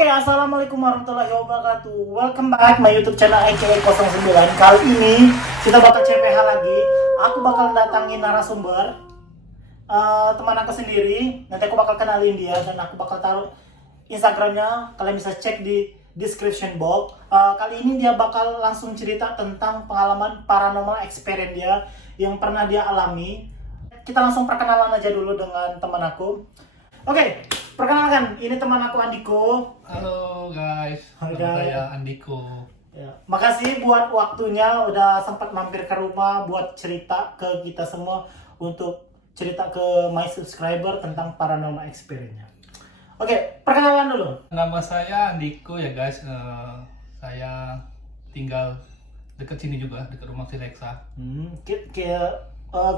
Oke, assalamualaikum warahmatullahi wabarakatuh. Welcome back my YouTube channel EKE09. Kali ini kita bakal CPH lagi. Aku bakal datangin narasumber, teman aku sendiri. Nanti aku bakal kenalin dia dan aku bakal taruh Instagramnya. Kalian bisa cek di description box. Kali ini dia bakal langsung cerita tentang pengalaman paranormal experience dia yang pernah dia alami. Kita langsung perkenalan aja dulu dengan teman aku. Oke, perkenalkan, ini teman aku Andiko. Halo guys, Halo nama guys. saya Andiko. Ya, makasih buat waktunya udah sempat mampir ke rumah buat cerita ke kita semua untuk cerita ke my subscriber tentang paranormal experience-nya. Oke, perkenalan dulu. Nama saya Andiko ya guys. Saya tinggal dekat sini juga, dekat rumah si Reksa.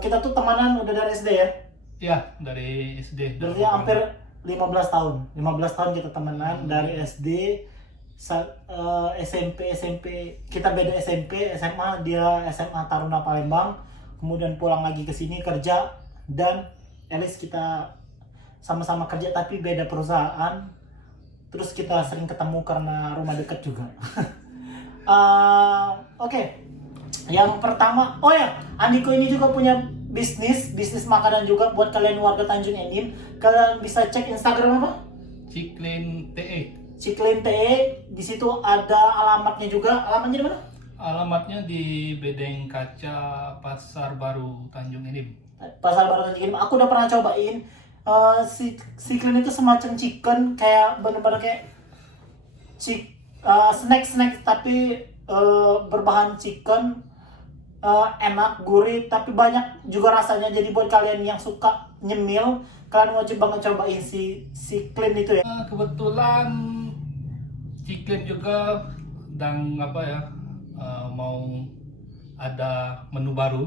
Kita tuh temanan udah dari SD ya. Ya, dari SD. Berarti hampir 15 tahun. 15 tahun kita temenan dari SD, SMP kita beda SMP, SMA dia SMA Taruna Palembang, kemudian pulang lagi ke sini kerja dan Elis kita sama-sama kerja tapi beda perusahaan. Terus kita sering ketemu karena rumah dekat juga. Oke. Yang pertama, Andiko ini juga punya bisnis makanan juga buat kalian warga Tanjung Enim. Kalian bisa cek Instagram apa? Ciklin TE. Ciklin TE. Di situ ada alamatnya juga. Alamatnya di mana? Alamatnya di Bedeng Kaca Pasar Baru Tanjung Enim. Pasar Baru Tanjung Enim. Aku udah pernah cobain. Ciklin itu semacam chicken, kayak bener-bener kayak snack tapi berbahan chicken. Enak, gurih, tapi banyak juga rasanya. Jadi buat kalian yang suka nyemil, kalian wajib banget cobain si Ciklin itu ya. Kebetulan Ciklin juga dan mau ada menu baru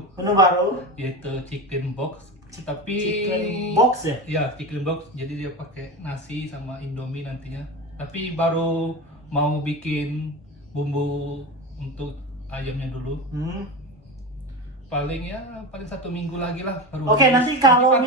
yaitu Ciklin Box. Tapi Ciklin Box ya? Ya, Ciklin Box. Jadi dia pakai nasi sama Indomie nantinya. Tapi baru mau bikin bumbu untuk ayamnya dulu. Paling 1 minggu lagi lah baru. Oke, nanti kalau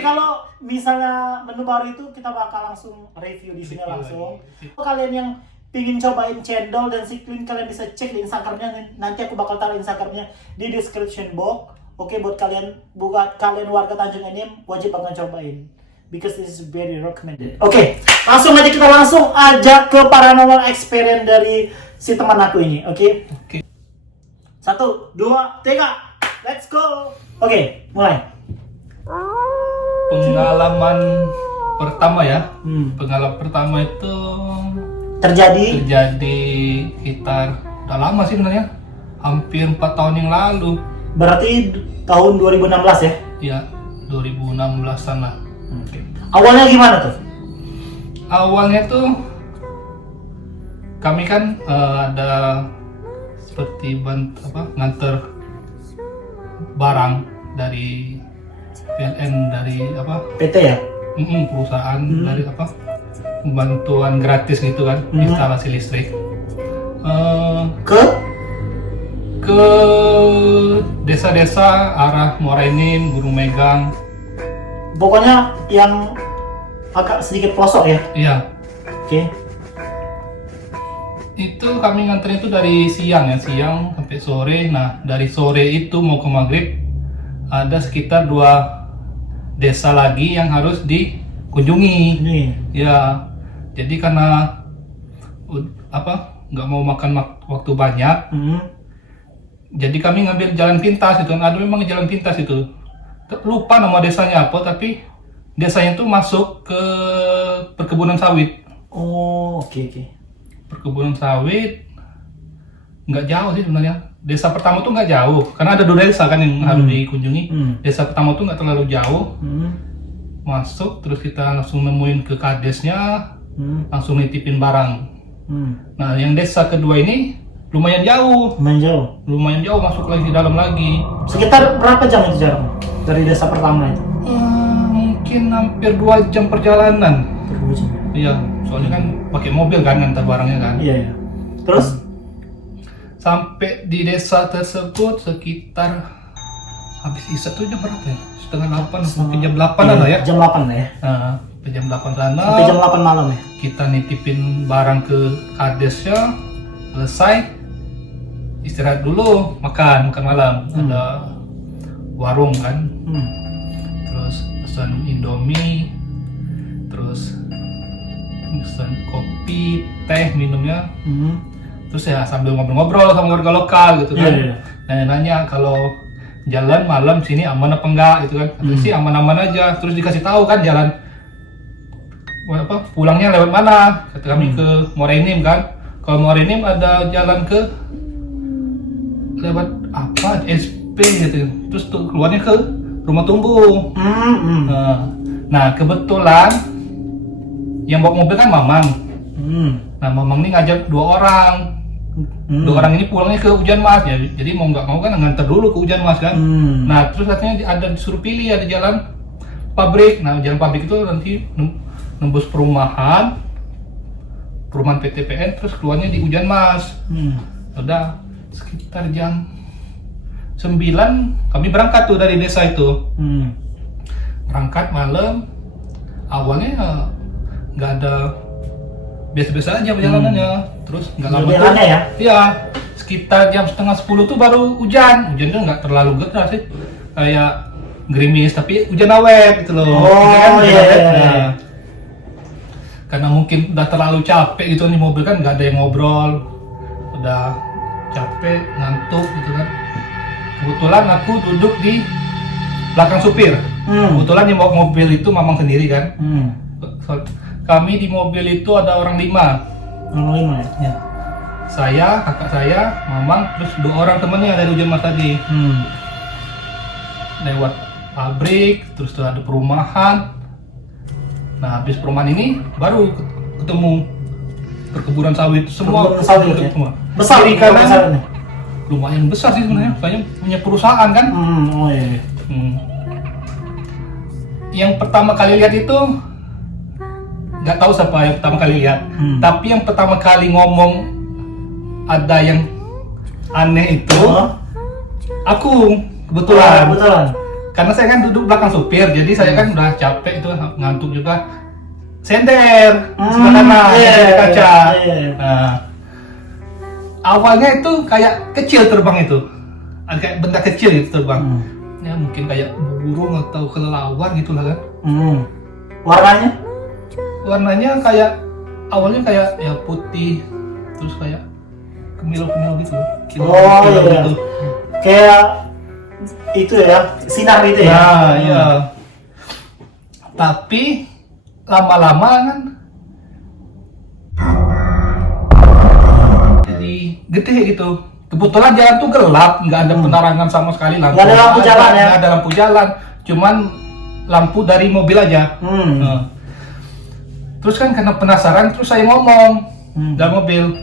kalau misalnya menu baru itu kita bakal langsung review di sini langsung. Kalian yang pingin cobain cendol dan Ciklin, kalian bisa cek di Instagramnya. Nanti aku bakal taruh Instagramnya di description box. Oke, buat kalian warga Tanjung Enim wajib banget cobain because this is very recommended. Oke, langsung aja kita ajak ke paranormal experience dari si teman aku ini. Oke. 1, 2, 3, let's go. Oke, mulai. Pengalaman pertama ya. Pengalaman pertama itu Terjadi sekitar udah lama sih sebenarnya. Hampir 4 tahun yang lalu. berarti tahun 2016 ya? Ya, 2016-an lah. Awalnya gimana tuh? Awalnya tuh kami kan ada seperti nganter barang dari PLN, dari PT ya? perusahaan, dari bantuan gratis gitu kan, instalasi listrik ke desa-desa arah Muara Enim, Gunung Megang. Pokoknya yang agak sedikit pelosok ya? Iya. Oke. Itu kami nganterin itu dari siang sampai sore. Nah, dari sore itu mau ke maghrib ada sekitar 2 desa lagi yang harus dikunjungi. Ya, jadi karena nggak mau makan waktu banyak, jadi kami ngambil jalan pintas itu. Ada memang jalan pintas itu. Lupa nama desanya apa, tapi desanya itu masuk ke perkebunan sawit. Oh, oke. Perkebunan sawit nggak jauh sih sebenarnya. Desa pertama tuh nggak jauh, karena ada 2 desa kan yang harus dikunjungi. Desa pertama tuh nggak terlalu jauh. Masuk, terus kita langsung nemuin ke kadesnya, langsung nitipin barang. Nah, yang desa kedua ini lumayan jauh masuk lagi di dalam lagi. Sekitar berapa jam itu jaraknya dari desa pertama itu? Mungkin hampir 2 jam perjalanan. 2 jam. Iya, soalnya kan pakai mobil kan ngantar barangnya kan. Iya. Terus sampai di desa tersebut sekitar habis isya tuh jam berapa ya? Setengah 8, mungkin jam 8 lah ya. Jam 8 lah ya. Nah, sampai jam 8 sana. Sampai jam 8 malam ya. Kita nitipin barang ke kadesnya, selesai istirahat dulu, makan malam. Ada warung kan, terus pesan Indomie, terus pesan kopi, teh minumnya, terus ya sambil ngobrol-ngobrol sama warga lokal gitu kan. Nanya-nanya kalau jalan malam sini aman apa enggak gitu kan. Terus sih aman-aman aja. Terus dikasih tahu kan jalan pulangnya lewat mana. Kata kami ke Morenim kan. Kalau Morenim ada jalan ke lewat apa SP gitu. Terus tuh keluarnya ke Rumah Tumbuh. Nah kebetulan yang bawa mobil kan Mamang. Nah Mamang ini ngajak 2 orang. 2 orang ini pulangnya ke Hujan Mas ya, jadi mau nggak mau kan nganter dulu ke Hujan Mas kan. Nah terus katanya ada disuruh pilih ada jalan pabrik. Nah jalan pabrik itu nanti nembus perumahan PTPN terus keluarnya di Hujan Mas. Udah sekitar jam 9 kami berangkat tuh dari desa itu. Berangkat malam, awalnya nggak ada, biasa-biasa aja perjalanannya. Terus nggak lama tuh, ya? Iya, sekitar jam setengah 10 tuh baru hujan. Hujannya nggak terlalu deras sih, kayak gerimis tapi hujan awet gitu loh. Nah, karena mungkin udah terlalu capek gitu nih mobil kan, nggak ada yang ngobrol, udah capek ngantuk gitu kan. Kebetulan aku duduk di belakang supir. Kebetulan yang bawa mobil itu Mamang sendiri kan. Kami di mobil itu ada orang 5. Ya. Saya, kakak saya, Mamang, terus 2 orang temennya dari Hujan Mas tadi. Lewat pabrik, terus tuh ada perumahan. Nah, habis perumahan ini baru ketemu perkebunan sawit semua. Sawit ya? Semua. Besar kiri kan? kanan lumayan besar sih sebenarnya. Kayaknya punya perusahaan kan. Yang pertama kali lihat itu nggak tahu siapa yang pertama kali lihat, tapi yang pertama kali ngomong ada yang aneh itu aku kebetulan. Karena saya kan duduk belakang supir, jadi saya kan udah capek itu, ngantuk juga, sender sebelah kanan dari kaca. Nah, awalnya itu kayak kecil terbang itu, ada kayak benda kecil gitu terbang. Ya mungkin kayak burung atau kelelawar gitulah kan. Warnanya kayak awalnya kayak ya putih, terus kayak kemilau-kemilau gitu. Gitu. Kayak itu ya, sinar itu ya. Nah, iya. Tapi lama-lama kan jadi gede gitu. Kebetulan jalan tuh gelap, nggak ada penerangan sama sekali, lampu. Nggak ada lampu jalan ya? Nggak ada lampu jalan, cuman lampu dari mobil aja. Terus kan karena penasaran, terus saya ngomong dalam mobil,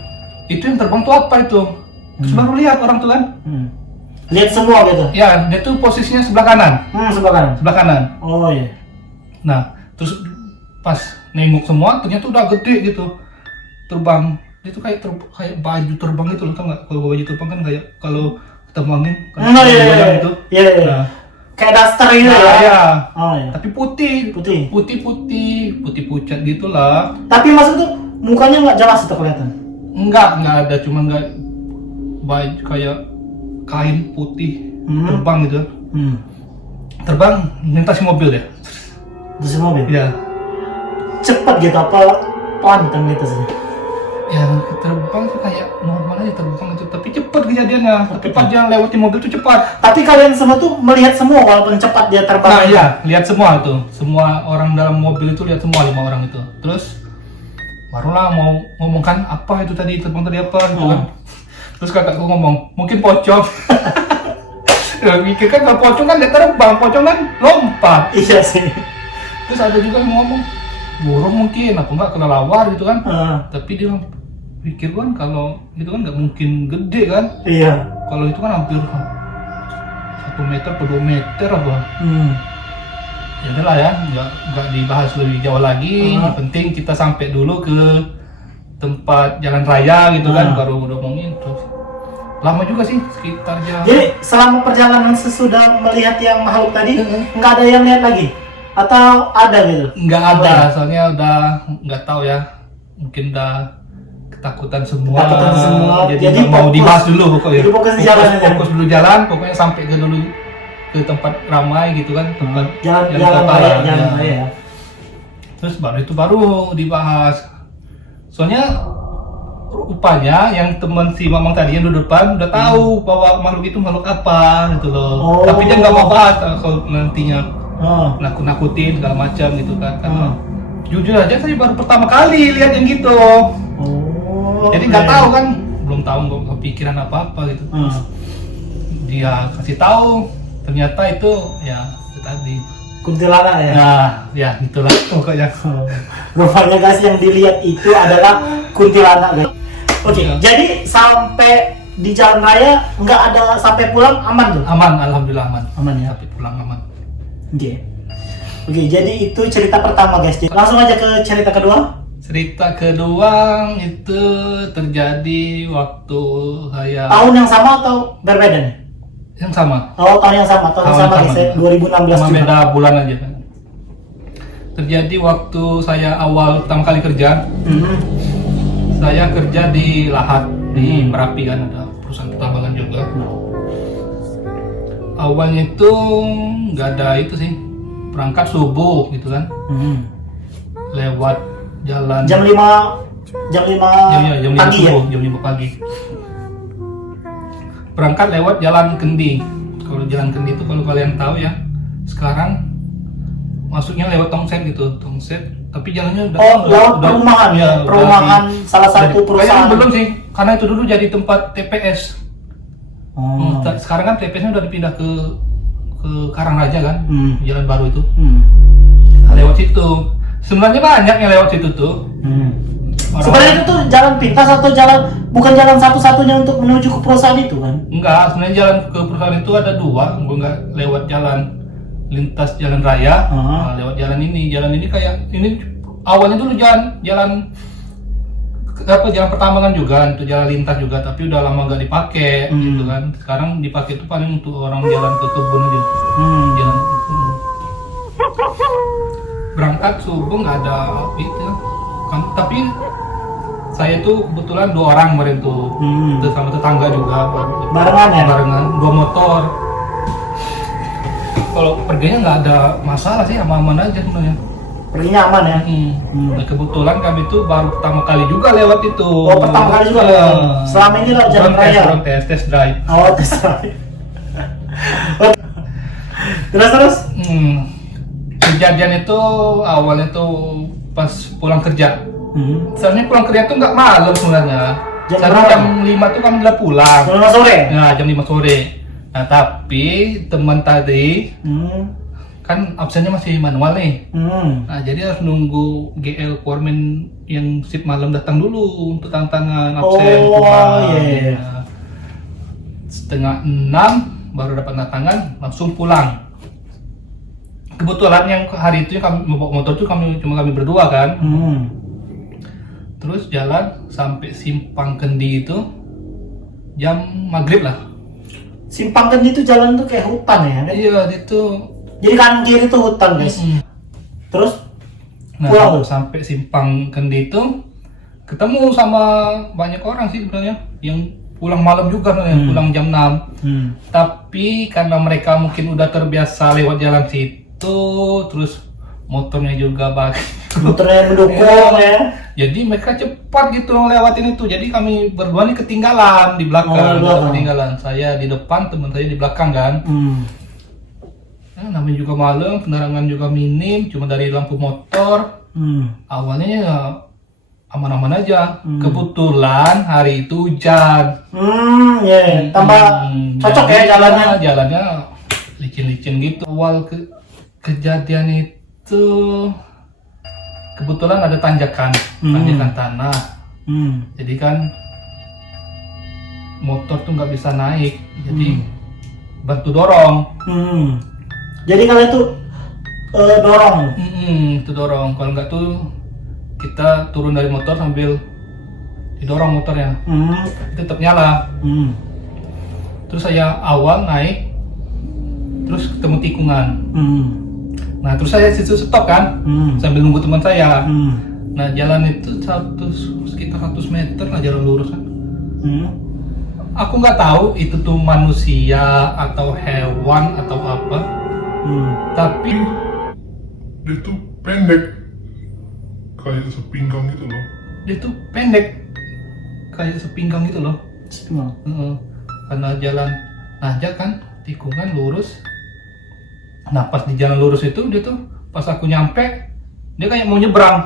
itu yang terbang tuh apa itu? Terus baru lihat orang tuh kan. Lihat semua gitu? Ya, dia tuh posisinya sebelah kanan. Sebelah kanan. Oh iya. Nah, terus pas nengok semua, ternyata udah gede gitu. Terbang. Itu kayak baju terbang itu loh, tau nggak? Kalau baju terbang kan kayak kalau terbangin gitu. Iya. Nah, kayak daster gitu ya. Iya. Oh iya. Tapi putih pucat gitulah. Tapi maksud tuh mukanya nggak jelas itu kelihatan. Enggak ada, cuma nggak baju kayak kain putih terbang gitu. Terbang melintasi mobil ya. Melintasi mobil? Iya. Cepat gitu apa pelan kan gitu sih? Ya terbang sih kayak normal aja terbang itu, tapi cepat kejadiannya. Tapi pas dia lewatin mobil tuh cepat. Tapi kalian semua tuh melihat semua walaupun cepat dia terbang. Nah iya, lihat semua tuh. Semua orang dalam mobil itu lihat semua, 5 orang itu. Terus barulah mau ngomong kan apa itu tadi terbang tadi apa gitu kan. Terus kakakku ngomong, mungkin pocong. Ya mikir kan kalau pocong kan dia terbang, pocong kan lompat. Iya sih. Terus ada juga yang ngomong, burung mungkin, apa enggak kelelawar gitu kan. Tapi dia pikir kan kalau itu kan nggak mungkin gede kan. Iya. Kalau itu kan hampir 1 meter per 2 meter apa. Ya udahlah ya, nggak dibahas lebih jauh lagi. Yang penting kita sampai dulu ke tempat jalan raya gitu kan, baru ngomongin. Terus lama juga sih, sekitar jam. Jadi selama perjalanan sesudah melihat yang makhluk tadi, nggak ada yang lihat lagi? atau ada gitu? Nggak ada, soalnya udah nggak tahu ya, mungkin udah ketakutan semua. Jadi nggak mau dibahas dulu pokoknya. Jadi fokus di jalan aja. Fokus dulu jalan, pokoknya sampai ke tempat ramai gitu kan, tempat jalan raya. Terus baru dibahas. Soalnya rupanya yang teman si Mamang tadi yang di depan udah tahu bahwa makhluk itu makhluk apa gitu loh. Tapi dia nggak mau bahas kalau nantinya nakut-nakutin segala macam gitu kan. Karena jujur aja saya baru pertama kali lihat yang gitu. Jadi nggak tahu kan, belum tahu, nggak kepikiran apa-apa gitu. Dia kasih tahu, ternyata itu ya itu tadi kuntilanak ya. Nah, ya gitulah pokoknya. Rupanya guys yang dilihat itu adalah kuntilanak guys. Oke, jadi sampai di jalan raya nggak ada, sampai pulang aman tuh? Aman, alhamdulillah aman. Aman ya. Sampai pulang aman. Oke, jadi itu cerita pertama guys. Langsung aja ke cerita kedua. Cerita kedua itu terjadi waktu saya. Tahun yang sama atau berbeda nih? Yang sama. Oh, tahun yang sama guys, ya. 2016 Cuma juga. beda bulan aja kan. Terjadi waktu saya awal pertama kali kerja. Saya kerja di Lahat di Merapi kan, ada perusahaan pertambangan juga. Awalnya itu nggak ada itu sih, berangkat subuh gitu kan. Lewat jalan jam 5 pagi ya? Jam 5 pagi. Berangkat lewat jalan Kendi. Kalau jalan Kendi itu kalau kalian tahu ya, sekarang masuknya lewat Tongset gitu, Tongset. Tapi jalannya lewat perumahan ya, perumahan salah satu perusahaan. Belum sih, karena itu dulu jadi tempat TPS. Sekarang kan TPS-nya udah dipindah ke Karangraja kan, jalan baru itu. Nah, lewat situ. Sebenarnya banyak yang lewat situ tuh. Sebenarnya itu tuh jalan pintas atau bukan jalan satu-satunya untuk menuju ke perusahaan itu kan? Enggak, sebenarnya jalan ke perusahaan itu ada dua, enggak lewat jalan lintas jalan raya, lewat jalan ini. Jalan ini kayak ini awalnya dulu jalan pertambangan juga, itu jalan lintas juga, tapi udah lama nggak dipakai gitu kan. Sekarang dipakai itu paling untuk orang jalan ke kebun aja. Jalan itu. Berangkat subuh nggak ada itu kan, tapi saya tuh kebetulan 2 orang kemarin tuh, sama tetangga juga barengan ya? Barengan, 2 motor. Kalau perginya nggak ada masalah sih, aman-aman aja sebenarnya. Perginya aman ya? Nah, kebetulan kami tuh baru pertama kali juga lewat itu. Oh, pertama kali juga? Selama ini lewat jalan raya? Test drive. Oh, test drive. Terus? Kejadian itu awalnya tuh pas pulang kerja. Soalnya pulang kerja tuh nggak malam sebenarnya. Jam 5 tuh kami udah pulang. Jam 5 sore? Nah, jam 5 sore. Nah, tapi teman tadi kan absennya masih manual nih. Nah, jadi harus nunggu GL foreman yang shift malam datang dulu untuk tantangan absen. Nah, 5:30 baru dapat tantangan, langsung pulang. Kebetulan yang hari itu kami bawa motor tuh kami berdua kan. Terus jalan sampai Simpang Kendi itu jam maghrib lah. Simpang Kendi itu jalan tuh kayak hutan ya? Iya, itu. Jadi kanan kiri tuh hutan guys. Terus pulang sampai Simpang Kendi itu ketemu sama banyak orang sih sebenarnya yang pulang malam juga, yang pulang jam 6. Tapi karena mereka mungkin udah terbiasa lewat jalan situ, terus motornya juga motornya mendukung ya. Jadi mereka cepat gitu lewatin itu. Jadi kami berdua nih ketinggalan di belakang. Ketinggalan. Saya di depan, teman saya di belakang kan. Namanya juga malam, penerangan juga minim, cuma dari lampu motor. Awalnya ya aman-aman aja. Kebetulan hari itu hujan. Tambah cocok ya jalannya. Jalannya licin-licin gitu. Awal kejadian itu kebetulan ada tanjakan tanah. Jadi kan motor tuh nggak bisa naik, jadi bantu dorong. Jadi kalian tuh dorong? Itu dorong. Kalau nggak tuh kita turun dari motor sambil didorong motornya. Tetap nyala. Terus saya awal naik, terus ketemu tikungan. Nah terus saya situ stop kan, sambil nunggu teman saya. Nah jalan itu sekitar 100 meter lah jalan lurus kan. Aku nggak tahu itu tuh manusia atau hewan atau apa. Tapi dia tuh pendek kayak sepinggang gitu loh. dia tuh pendek kayak sepinggang gitu loh. Karena jalan nanjak kan, tikungan lurus. Nah pas di jalan lurus itu dia tuh pas aku nyampe dia kayak mau nyebrang.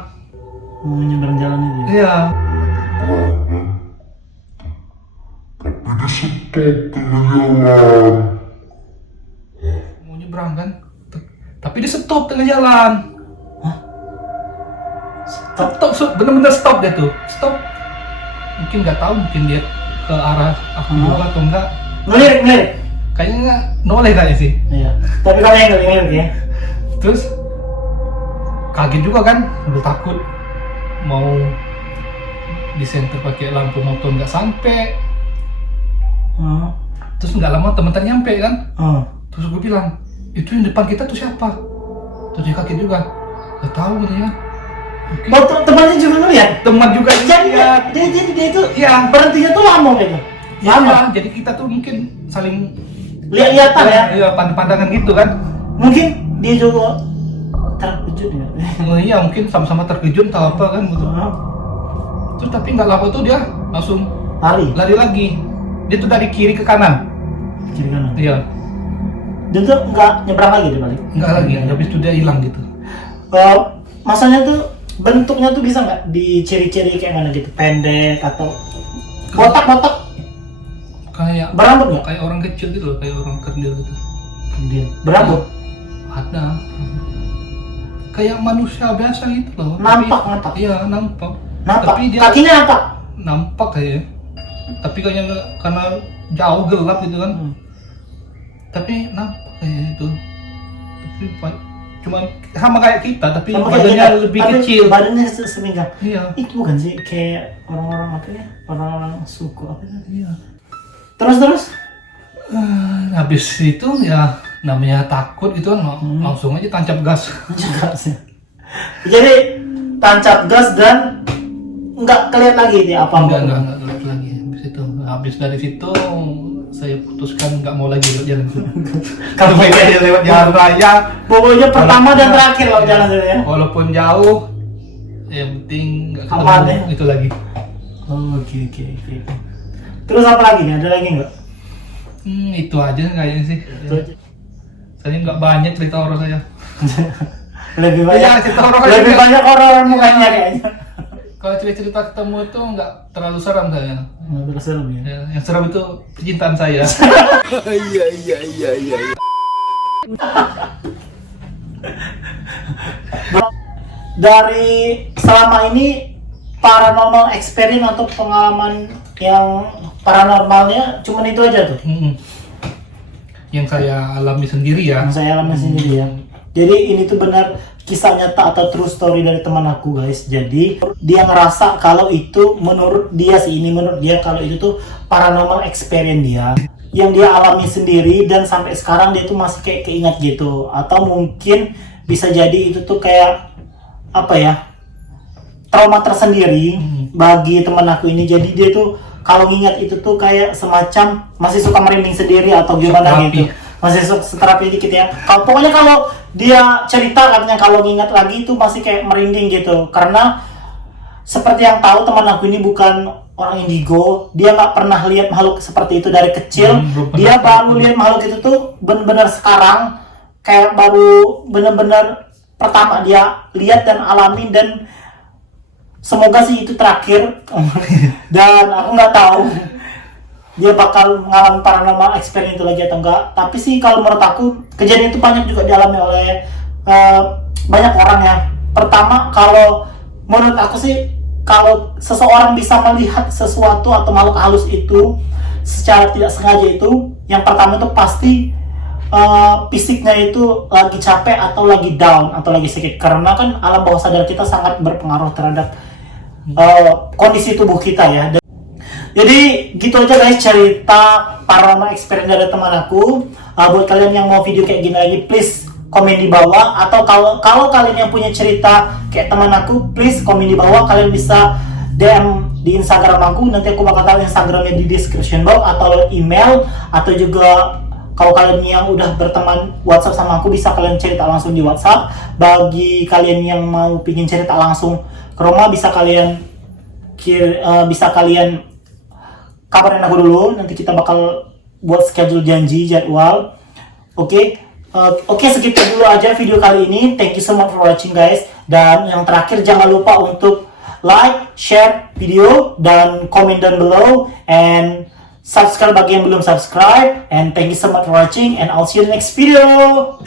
Mau nyebrang jalan itu ya? Iya. Tapi dia stop tengah jalan. Mau nyebrang kan, tapi dia stop tengah jalan. Stop, bener-bener stop dia tuh, stop. Mungkin nggak tahu, mungkin dia ke arah aku juga atau enggak. Ngelirik. Kayaknya nggak noleh kayaknya sih. Iya. Tapi kalau yang ngelirik ya. Terus kaget juga kan, udah takut mau disenter pakai lampu motor nggak sampai. Terus nggak lama teman-teman nyampe kan. Terus gue bilang, itu yang depan kita tuh siapa? Terus dia kaget juga, nggak tahu gitu ya. Oh, temannya juga ngeliat? Teman juga Jadi lihat. dia itu Iya. berhentinya tuh lama gitu? Lama, jadi kita tuh mungkin saling Lihat-lihatan ya? Iya, pandangan gitu kan. Mungkin dia juga terkejut ya? Oh iya, mungkin sama-sama terkejut atau apa kan gitu. Terus tapi nggak lama tuh dia langsung lari lagi. Dia tuh dari kiri ke kanan. Kiri kanan? Iya. Dan tuh nggak nyebrang lagi dia balik? Nggak lagi, habis itu dia hilang gitu. Masanya tuh bentuknya tuh bisa nggak diciri-ciri kayak mana gitu? Pendek atau botak-botak? Kayak Berambut nggak? kayak orang kecil gitu loh, kayak orang kerdil gitu. Berambut? Ada. Kayak manusia biasa gitu loh. Nampak? Iya, nampak. Nampak? Tapi dia Kakinya nampak? nampak kayaknya. Tapi kayaknya karena jauh gelap gitu kan. Tapi nampak kayak itu. Tapi cuma sama kayak kita, tapi Sama kayak badannya kita, lebih tapi kecil. Badannya seminggang. Iya. Itu bukan sih kayak orang-orang apa ya? Orang-orang suku apa ya? Iya. Terus? Habis itu ya namanya takut gitu kan, langsung aja tancap gas. Juga sih. Jadi tancap gas dan nggak kelihatan lagi dia apa? Enggak lihat lagi. Habis dari situ saya putuskan nggak mau lagi lewat jalan itu. Kalau dia lewat jalan raya, Pokoknya pertama dan terakhir lah jalan itu ya. walaupun jauh, yang penting nggak Aman ketemu ya? itu lagi. Oh, oke. Terus apa lagi nih? Ada lagi nggak? Itu aja kayaknya sih. Itu aja. Saya nggak banyak cerita horor saya. Lebih banyak. Iya, cerita horor Lebih aja. banyak orang mukanya kayaknya. Kalau cerita ketemu itu nggak terlalu seram saya. Nggak terus serem ya. Ya, yang seram itu percintaan saya. Dari selama ini paranormal experience atau pengalaman yang paranormalnya cuman itu aja tuh Yang saya alami sendiri ya. yang saya alami sendiri ya. Jadi ini tuh benar kisah nyata atau true story dari teman aku guys. Jadi dia ngerasa kalau itu menurut dia kalau itu tuh paranormal experience dia yang dia alami sendiri dan sampai sekarang dia tuh masih kayak keingat gitu. Atau mungkin bisa jadi itu tuh kayak apa ya, trauma tersendiri bagi teman aku ini. Jadi dia tuh kalau ngingat itu tuh kayak semacam masih suka merinding sendiri atau gimana Terapi. gitu. Masih terapi dikit ya. Pokoknya kalau dia cerita katanya kalau ngingat lagi itu masih kayak merinding gitu. Karena seperti yang tahu teman aku ini bukan orang indigo, dia nggak pernah lihat makhluk seperti itu dari kecil. Belum Dia pernah. baru lihat makhluk itu tuh benar-benar sekarang, kayak baru benar-benar pertama dia lihat dan alamin, dan semoga sih itu terakhir. Dan aku nggak tahu dia bakal mengalami paranormal experience itu lagi atau enggak. Tapi sih kalau menurut aku kejadian itu banyak juga dialami oleh banyak orang ya. Pertama, kalau menurut aku sih kalau seseorang bisa melihat sesuatu atau makhluk halus itu secara tidak sengaja itu, yang pertama itu pasti fisiknya itu lagi capek atau lagi down atau lagi sakit, karena kan alam bawah sadar kita sangat berpengaruh terhadap kondisi tubuh kita ya. Jadi gitu aja guys cerita paranormal experience dari teman aku. Buat kalian yang mau video kayak gini lagi, please komen di bawah, atau kalau kalian yang punya cerita kayak teman aku, please komen di bawah. Kalian bisa DM di Instagram aku, nanti aku bakal taruh Instagramnya di description box, atau email, atau juga kalau kalian yang udah berteman WhatsApp sama aku, bisa kalian cerita langsung di WhatsApp. Bagi kalian yang mau pingin cerita langsung ke rumah, bisa kalian kabarin aku dulu, nanti kita bakal buat schedule janji jadwal. Oke, segitu dulu aja video kali ini. Thank you so much for watching guys. Dan yang terakhir, jangan lupa untuk like, share video, dan comment down below, and subscribe bagi yang belum subscribe. And thank you so much for watching, and I'll see you in the next video.